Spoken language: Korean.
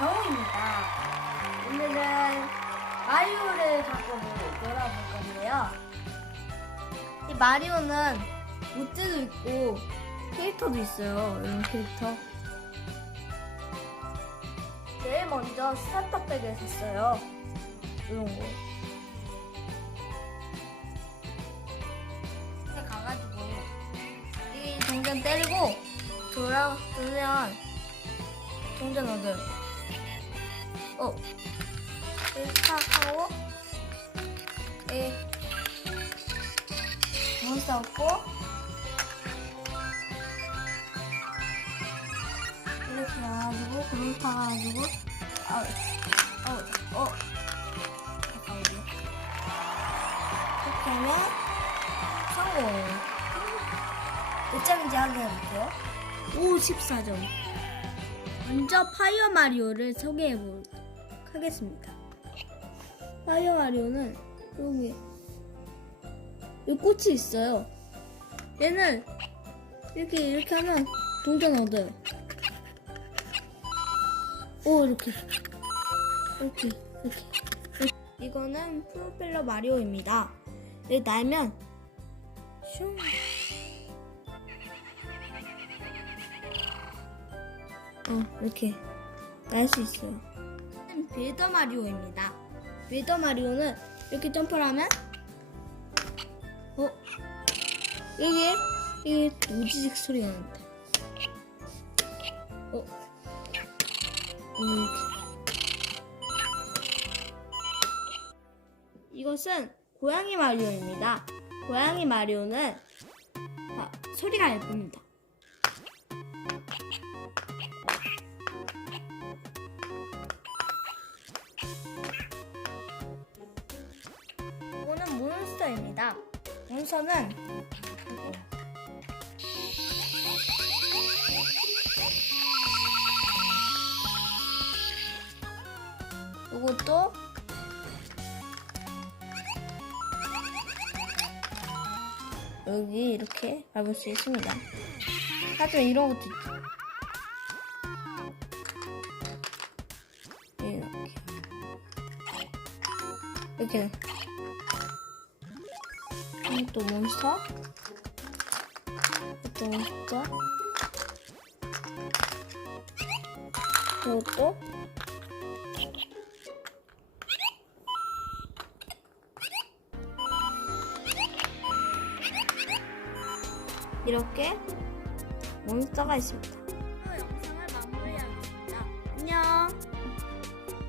정우입니다. 오늘은 마리오를 갖고 놀아볼 건데요. 이 마리오는 모드도 있고 캐릭터도 있어요. 이런 캐릭터. 제일 먼저 스타터백을 샀어요. 이런 거. 에 가가지고 이 동전 때리고 돌아 돌면 동전 얻어요. 어. 스타하고 이 몬스터 얻고 이렇게 해가지고 구름 타가지고 아, 어, 어. 이렇게 하면 성공. 몇 점인지 확인해볼게요. 54점. 먼저 파이어 마리오를 소개해보도록 하겠습니다. 파이어 마리오는 여기, 여기 꽃이 있어요. 얘는 이렇게, 이렇게 하면 동전 얻어요. 오, 이렇게. 이렇게, 이렇게. 이거는 프로펠러 마리오입니다. 여기 날면, 슝. 어, 이렇게 날 수 있어요. 빌더 마리오입니다. 빌더 마리오는 이렇게 점프를 하면 어? 여기 이게 우지직 소리가 나는데 어? 어, 이렇게 이것은 고양이 마리오입니다. 고양이 마리오는 아, 소리가 예쁩니다. 몬스터입니다. 몬스터는 이것도 여기 이렇게 밟을 수 있습니다. 하지만 이런 것도 있죠. 이렇게 이렇게 음, 또 몬스터? 또 몬스터? 그리고 이렇게 몬스터가 있습니다. 영상을 마무리하겠습니다. 안녕!